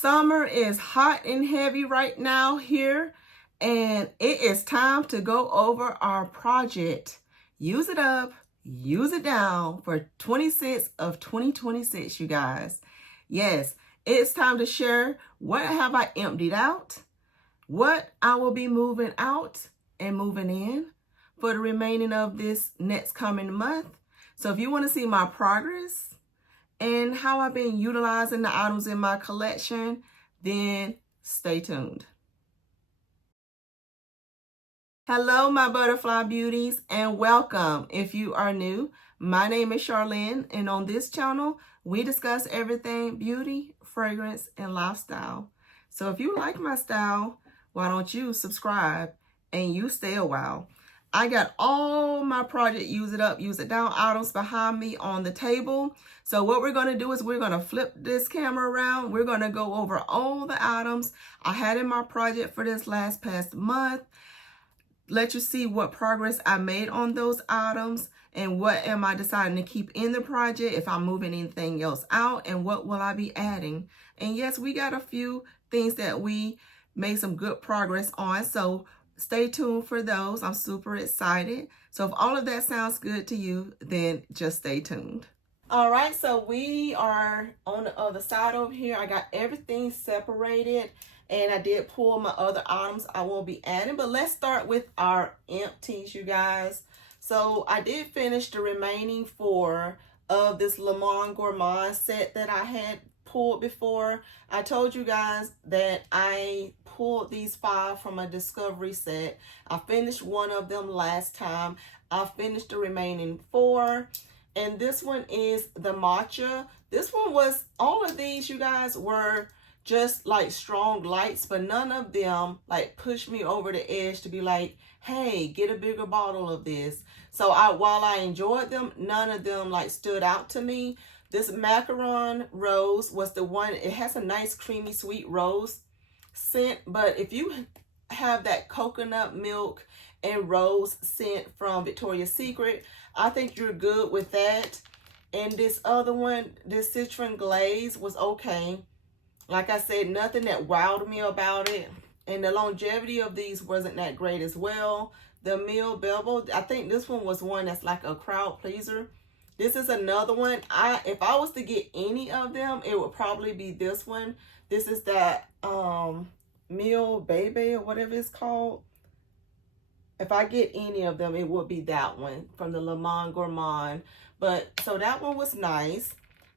Summer is hot and heavy right now here, and it is time to go over our project. Use it up, use it down for 26 of 2026, you guys. Yes, it's time to share what have I emptied out, what I will be moving out and moving in for the remaining of this next coming month. So if you want to see my progress and how I've been utilizing the items in my collection, then stay tuned. Hello, my butterfly beauties, and welcome. If you are new, my name is Charlene, and on this channel, we discuss everything beauty, fragrance, and lifestyle. So if you like my style, why don't you subscribe and you stay a while. I got all my project use it up, use it down items behind me on the table. So what we're going to do is we're going to flip this camera around. We're going to go over all the items I had in my project for this past month. Let you see what progress I made on those items and what am I deciding to keep in the project, if I'm moving anything else out, and what will I be adding. And yes, we got a few things that we made some good progress on. So stay tuned for those. I'm super excited. So if all of that sounds good to you, then just stay tuned. All right, so we are on the other side over here. I got everything separated, and I did pull my other items I will be adding. But let's start with our empties, you guys. So I did finish the remaining 4 of this Monde Gourmand set that I had pulled before. I told you guys that I pulled these 5 from a discovery set. I finished one of them last time. I finished the remaining 4. And this one is the matcha. This one was, all of these, you guys, were just like strong lights, but none of them like pushed me over the edge to be like, hey, get a bigger bottle of this. So while I enjoyed them, none of them like stood out to me. This macaron rose was the one. It has a nice creamy sweet rose scent, but if you have that coconut milk and rose scent from Victoria's Secret, I think you're good with that. And this other one, this citron glaze, was okay. Like I said, nothing that wowed me about it. And the longevity of these wasn't that great as well. The Mille Bevel, I think this one was one that's like a crowd pleaser. This is another one. If I was to get any of them, it would probably be this one. This is that Mille Baby or whatever it's called. If I get any of them, it would be that one from the Monde Gourmand. But so that one was nice.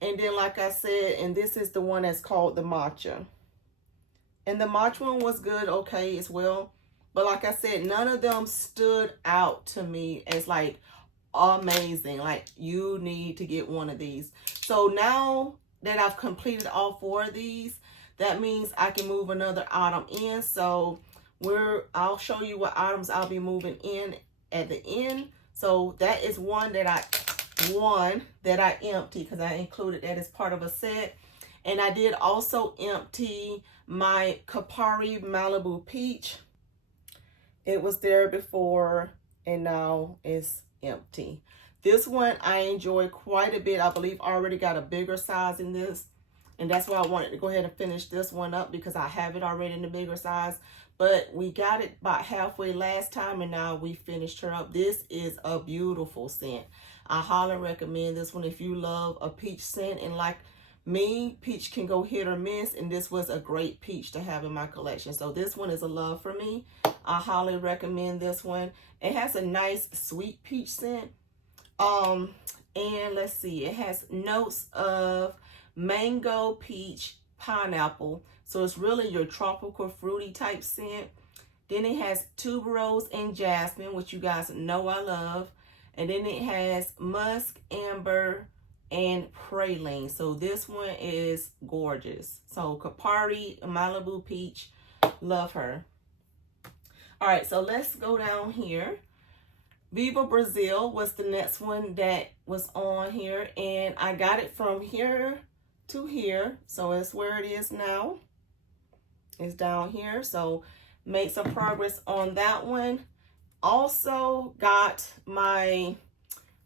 And then, like I said, and this is the one that's called the matcha. And the matcha one was good, okay, as well. But like I said, none of them stood out to me as like amazing. Like, you need to get one of these. So now that I've completed all 4 of these, that means I can move another item in. So I'll show you what items I'll be moving in at the end. So that is one that I empty because I included that as part of a set. And I did also empty my Kopari Malibu Peach. It was there before and now it's empty. This one I enjoy quite a bit. I believe I already got a bigger size in this, and that's why I wanted to go ahead and finish this one up, because I have it already in the bigger size. But we got it about halfway last time, and now we finished her up. This is a beautiful scent. I highly recommend this one if you love a peach scent. And like me, peach can go hit or miss, and this was a great peach to have in my collection. So this one is a love for me. I highly recommend this one. It has a nice sweet peach scent. And let's see, it has notes of mango, peach, pineapple. So it's really your tropical fruity type scent. Then it has tuberose and jasmine, which you guys know I love. And then it has musk, amber, and praline. So this one is gorgeous. So Kopari Malibu Peach, love her. All right, so let's go down here. Viva Brazil was the next one that was on here, and I got it from here to here. So it's where it is now. It's down here. So make some progress on that one. Also got my,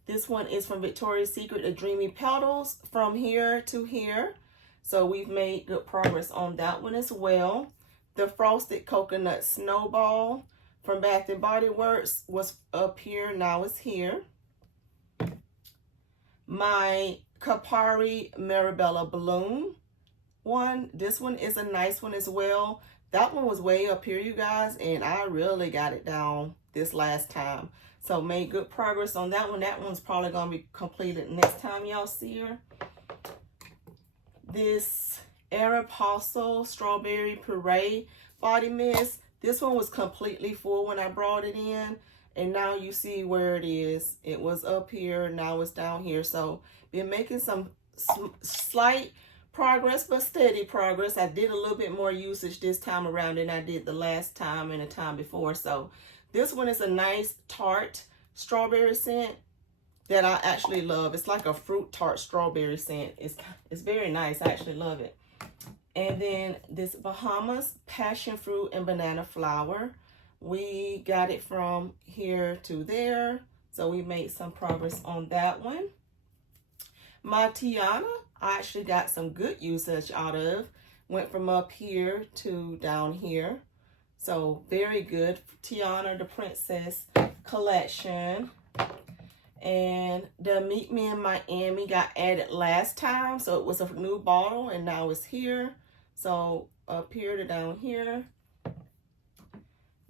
this one is from Victoria's Secret, the Dreamy Petals, from here to here. So we've made good progress on that one as well. The Frosted Coconut Snowball from Bath & Body Works was up here. Now it's here. My Kopari Marabella Bloom one. This one is a nice one as well. That one was way up here, you guys, and I really got it down this last time. So made good progress on that one. That one's probably going to be completed next time y'all see her. This Aeropostale Strawberry Puree Body Mist. This one was completely full when I brought it in. And now you see where it is. It was up here. Now it's down here. So been making some slight progress, but steady progress. I did a little bit more usage this time around than I did the last time and the time before. So this one is a nice tart strawberry scent that I actually love. It's like a fruit tart strawberry scent. It's very nice. I actually love it. And then this Bahamas Passion Fruit and Banana Flower. We got it from here to there. So we made some progress on that one. My Tiana, I actually got some good usage out of. Went from up here to down here. So very good. Tiana, the Princess collection. And the Meet Me in Miami got added last time. So it was a new bottle and now it's here. So up here to down here.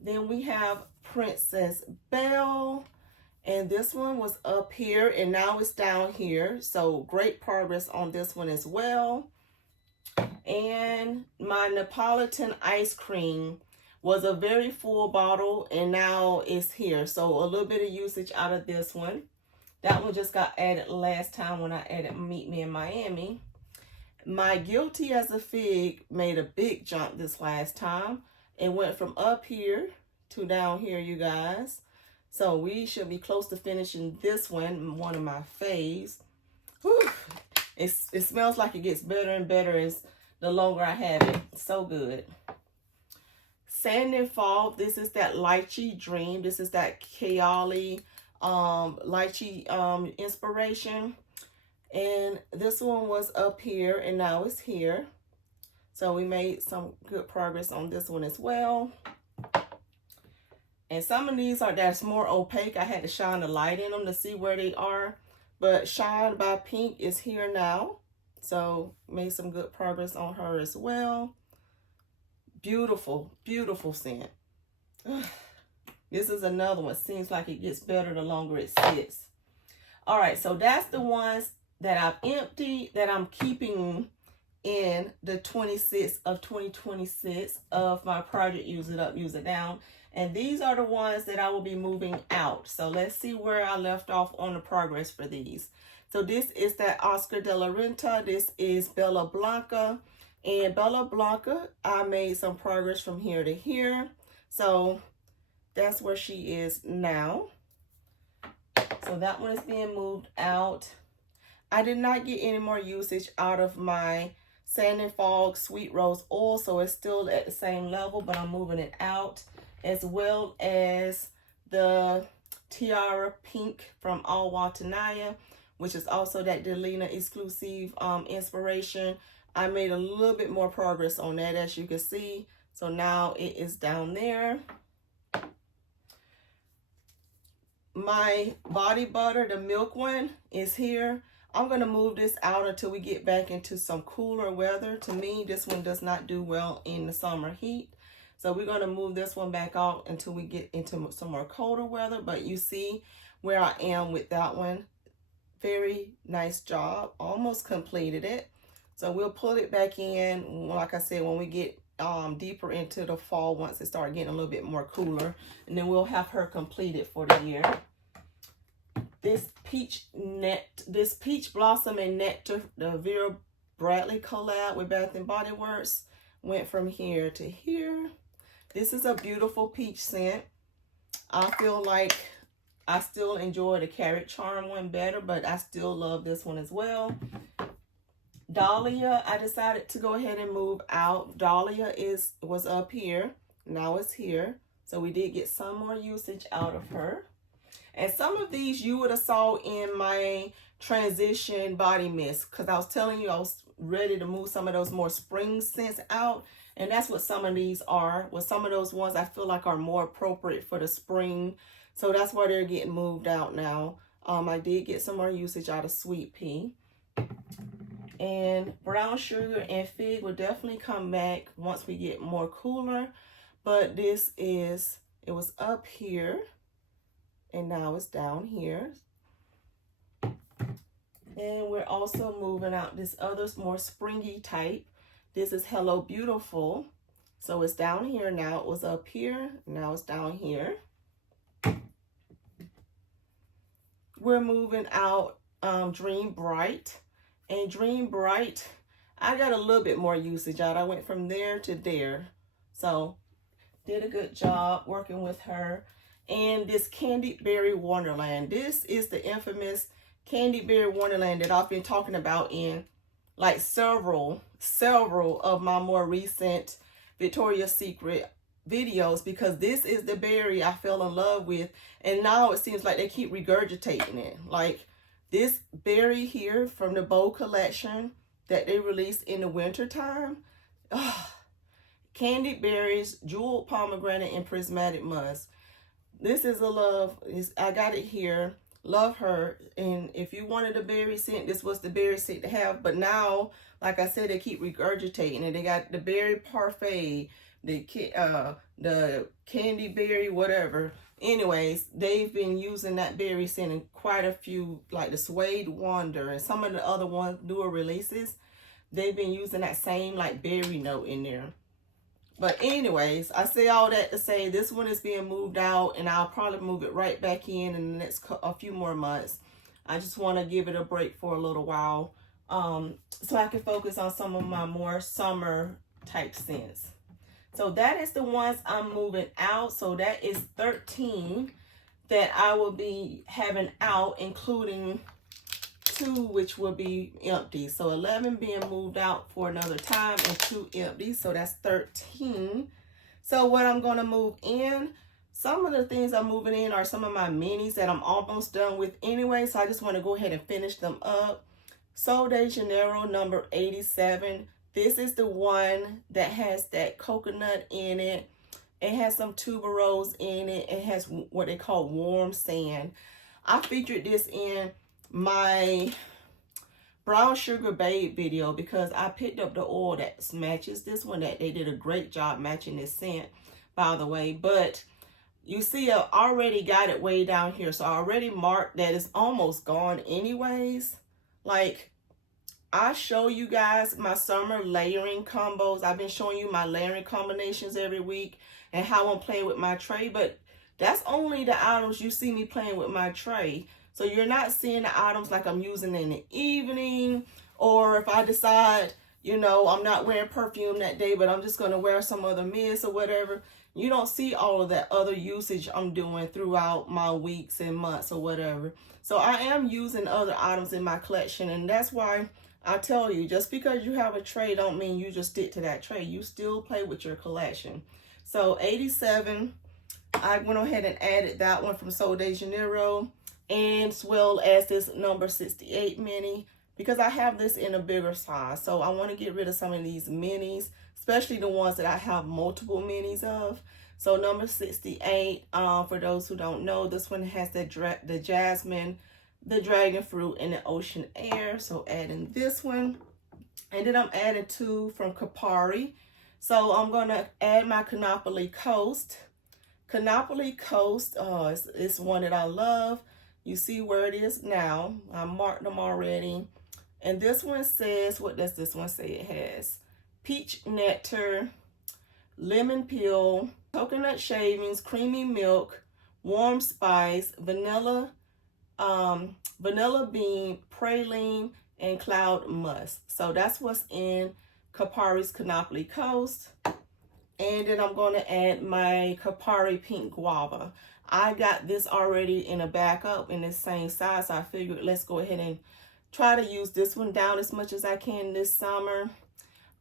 Then we have Princess Belle. And this one was up here and now it's down here. So great progress on this one as well. And my Neapolitan ice cream was a very full bottle and now it's here. So a little bit of usage out of this one. That one just got added last time when I added Meet Me in Miami. My Guilty as a Fig made a big jump this last time. It went from up here to down here, you guys. So we should be close to finishing this one of my faves. Whew. It smells like it gets better and better as the longer I have it. So good. Sand and Fog. This is that Lychee Dream. This is that Kayali lychee inspiration. And this one was up here and now it's here. So we made some good progress on this one as well. And some of these that's more opaque. I had to shine the light in them to see where they are. But Shine by Pink is here now. So made some good progress on her as well. Beautiful, beautiful scent. This is another one. Seems like it gets better the longer it sits. All right, so that's the ones that I've emptied that I'm keeping in the 26th of 2026 of my project Use It Up, Use It Down. And these are the ones that I will be moving out. So let's see where I left off on the progress for these. So this is that Oscar de la Renta. This is Bella Blanca. And Bella Blanca, I made some progress from here to here. So that's where she is now. So that one is being moved out. I did not get any more usage out of my Sand and Fog Sweet Rose Oil. So it's still at the same level, but I'm moving it out. As well as the Tiara Pink from All Watanaya, which is also that Delina exclusive inspiration. I made a little bit more progress on that, as you can see. So now it is down there. My body butter, the milk one, is here. I'm going to move this out until we get back into some cooler weather. To me, this one does not do well in the summer heat. So we're going to move this one back out until we get into some more colder weather. But you see where I am with that one. Very nice job. Almost completed it. So we'll pull it back in, like I said, when we get deeper into the fall, once it starts getting a little bit more cooler. And then we'll have her completed for the year. This Peach Blossom and Nectar, the Vera Bradley collab with Bath & Body Works, went from here to here. This is a beautiful peach scent. I feel like I still enjoy the Carrot Charm one better, but I still love this one as well. Dahlia, I decided to go ahead and move out. Dahlia was up here. Now it's here. So we did get some more usage out of her. And some of these you would have saw in my transition body mist, because I was telling you I was ready to move some of those more spring scents out. And that's what some of these are. Well, some of those ones I feel like are more appropriate for the spring. So that's why they're getting moved out now. I did get some more usage out of Sweet Pea. And brown sugar and fig will definitely come back once we get more cooler. But this is, it was up here and now it's down here. And we're also moving out this other more springy type. This is Hello Beautiful. So it's down here now. It was up here. Now it's down here. We're moving out Dream Bright. And Dream Bright, I got a little bit more usage out. I went from there to there. So did a good job working with her. And this Candied Berry Wonderland. This is the infamous Candied Berry Wonderland that I've been talking about in like several of my more recent Victoria's Secret videos, because this is the berry I fell in love with, and now it seems like they keep regurgitating it. Like this berry here from the Bold collection that they released in the winter time. Candied berries, jeweled pomegranate, and prismatic musk. This is a love. I got it here. Love her. And if you wanted a berry scent, this was the berry scent to have. But now, like I said, they keep regurgitating it. They got the berry parfait, the candy berry, whatever. Anyways, they've been using that berry scent in quite a few, like the Suede Wonder and some of the other ones, newer releases. They've been using that same like berry note in there. But anyways, I say all that to say this one is being moved out, and I'll probably move it right back in the next a few more months. I just want to give it a break for a little while, so I can focus on some of my more summer type scents. So that is the ones I'm moving out. So that is 13 that I will be having out, including 2 which will be empty. So 11 being moved out for another time and 2 empty. So that's 13. So what I'm going to move in, some of the things I'm moving in are some of my minis that I'm almost done with anyway. So I just want to go ahead and finish them up. Sol de Janeiro number 87. This is the one that has that coconut in it. It has some tuberose in it. It has what they call warm sand. I featured this in my brown sugar babe video because I picked up the oil that matches this one. That they did a great job matching this scent, by the way. But you see, I already got it way down here. So I already marked that it's almost gone anyways. Like, I show you guys my summer layering combos. I've been showing you my layering combinations every week and how I'm playing with my tray. But that's only the items you see me playing with my tray. So you're not seeing the items like I'm using in the evening, or if I decide, you know, I'm not wearing perfume that day, but I'm just going to wear some other mist or whatever. You don't see all of that other usage I'm doing throughout my weeks and months or whatever. So I am using other items in my collection, and that's why I tell you, just because you have a tray don't mean you just stick to that tray. You still play with your collection. So 87, I went ahead and added that one from Sol de Janeiro, and as well as this number 68 mini, because I have this in a bigger size. So I want to get rid of some of these minis, especially the ones that I have multiple minis of. So number 68, for those who don't know, this one has the jasmine, the dragon fruit, and the ocean air. So adding this one, and then I'm adding 2 from Kopari. So I'm going to add my Canopoli Coast. Canopoli Coast, it's one that I love. You see where it is now. I marked them already. And this one says, what does this one say it has? Peach nectar, lemon peel, coconut shavings, creamy milk, warm spice, vanilla bean, praline, and cloud musk. So that's what's in Kopari's Canopoli Coast. And then I'm going to add my Kopari Pink Guava. I got this already in a backup in the same size. So I figured let's go ahead and try to use this one down as much as I can this summer.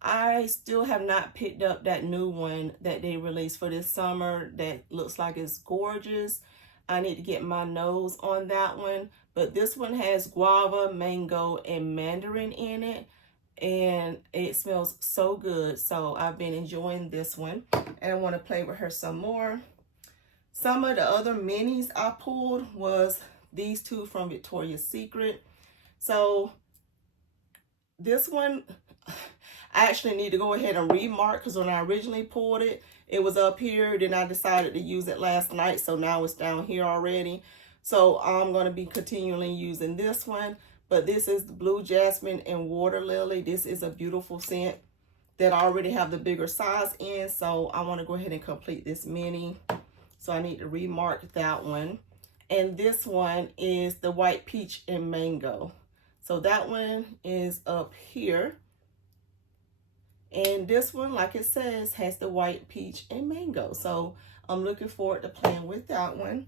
I still have not picked up that new one that they released for this summer that looks like it's gorgeous. I need to get my nose on that one. But this one has guava, mango, and mandarin in it. and it smells so good. So I've been enjoying this one, and I want to play with her some more. Some of the other minis I pulled was these two from Victoria's Secret. So this one, I actually need to go ahead and remark, because when I originally pulled it, it was up here. Then I decided to use it last night, so now it's down here already. So I'm going to be continually using this one. But this is the Blue Jasmine and Water Lily. This is a beautiful scent that I already have the bigger size in. So I want to go ahead and complete this mini. So I need to remark that one. And this one is the White Peach and Mango. So that one is up here. And this one, like it says, has the White Peach and Mango. So I'm looking forward to playing with that one.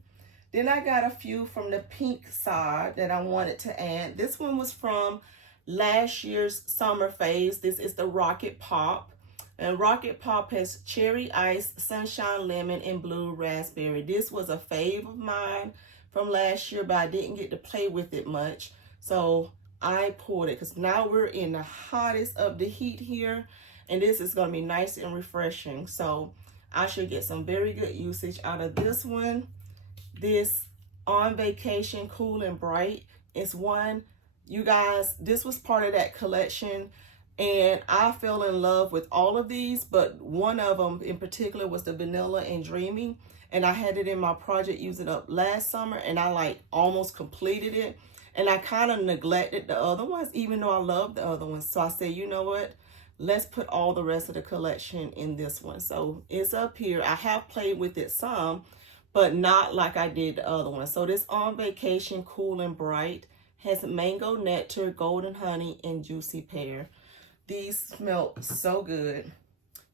Then I got a few from the pink side that I wanted to add. This one was from last year's summer phase. This is the Rocket Pop. And Rocket Pop has cherry ice, sunshine lemon, and blue raspberry. This was a fave of mine from last year, but I didn't get to play with it much. So I pulled it because now we're in the hottest of the heat here. And this is going to be nice and refreshing. So I should get some very good usage out of this one. This On Vacation Cool and Bright is one. You guys, this was part of that collection. And I fell in love with all of these. But one of them in particular was the Vanilla and Dreamy. And I had it in my project using up last summer. And I like almost completed it. And I kind of neglected the other ones, even though I love the other ones. So I said, you know what? Let's put all the rest of the collection in this one. So it's up here. I have played with it some, but not like I did the other one. So this On Vacation Cool and Bright has mango nectar, golden honey, and juicy pear. These smell so good.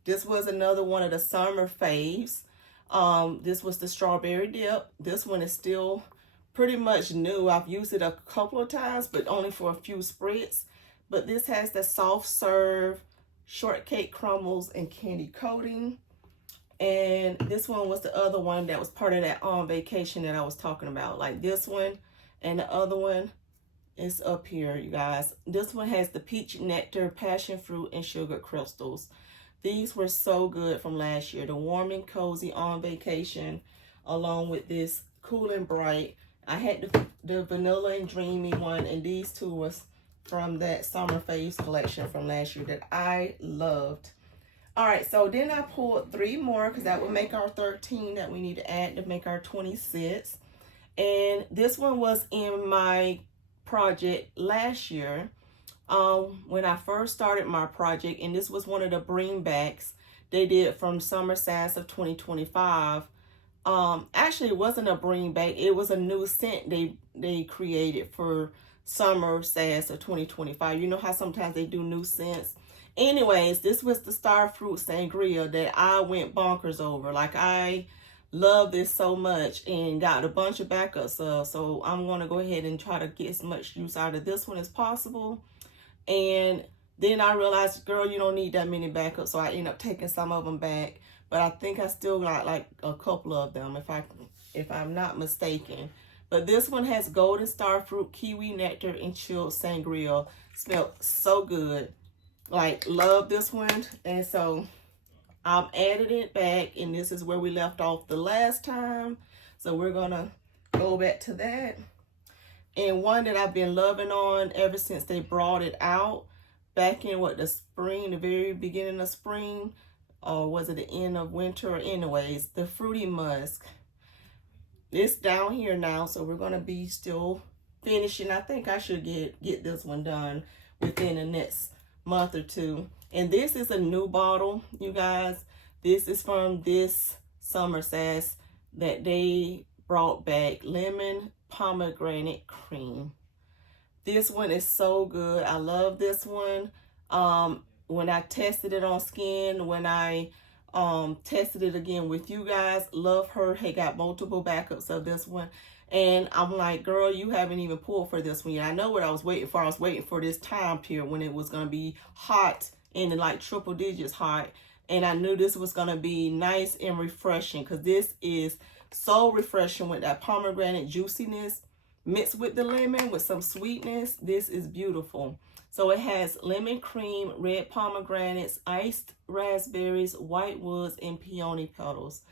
This was another one of the summer faves. This was the strawberry dip. This one is still pretty much new. I've used it a couple of times, but only for a few spritz. But this has the soft serve, shortcake crumbles, and candy coating. And this one was the other one that was part of that On Vacation that I was talking about. Like this one and the other one is up here, you guys. This one has the peach nectar, passion fruit, and sugar crystals. These were so good from last year. The warm and cozy On Vacation, along with this Cool and Bright. I had the Vanilla and Dreamy one, and these two was from that Summer Faves collection from last year that I loved. All right, so then I pulled 3 more because that would make our 13 that we need to add to make our 26. And this one was in my project last year when I first started my project, and this was one of the bring backs they did from Summer Sass of 2025. Actually, it wasn't a bring back. It was a new scent they created for Summer Sass of 2025. You know how sometimes they do new scents. Anyways, this was the Star Fruit Sangria that I went bonkers over. Like, I love this so much and got a bunch of backups of. So I'm going to go ahead and try to get as much use out of this one as possible. And then I realized, girl, you don't need that many backups. So I ended up taking some of them back. But I think I still got like a couple of them if I'm not mistaken. But this one has golden star fruit, kiwi nectar, and chilled sangria. Smelled so good. Like, love this one. And so I'm adding it back, and this is where we left off the last time. So we're gonna go back to that. And one that I've been loving on ever since they brought it out back in the spring, the very beginning of spring, or was it the end of winter? Anyways, the Fruity Musk. It's down here now, so we're gonna be still finishing. I think I should get this one done within the next month or two. And this is a new bottle, you guys. This is from this Summer Sass that they brought back, lemon pomegranate cream. This one is so good. I love this one. When I tested it on skin, when I tested it again with you guys, love her. Hey, got multiple backups of this one. And I'm like, girl, you haven't even pulled for this one yet. I know what I was waiting for. I was waiting for this time period when it was going to be hot and like triple digits hot. And I knew this was going to be nice and refreshing, because this is so refreshing with that pomegranate juiciness mixed with the lemon with some sweetness. This is beautiful. So it has lemon cream, red pomegranates, iced raspberries, white woods, and peony petals.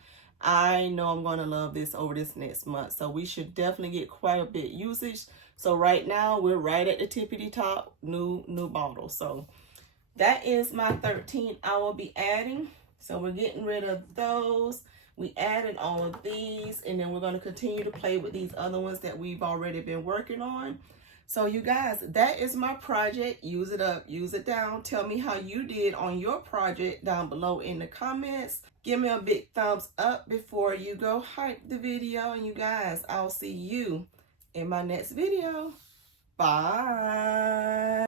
I know I'm going to love this over this next month. So we should definitely get quite a bit usage. So right now we're right at the tippity top, new bottle. So that is my 13 I will be adding. So we're getting rid of those. We added all of these, and then we're going to continue to play with these other ones that we've already been working on. So you guys, that is my project. Use it up, use it down. Tell me how you did on your project down below in the comments. Give me a big thumbs up before you go hype the video. And you guys, I'll see you in my next video. Bye.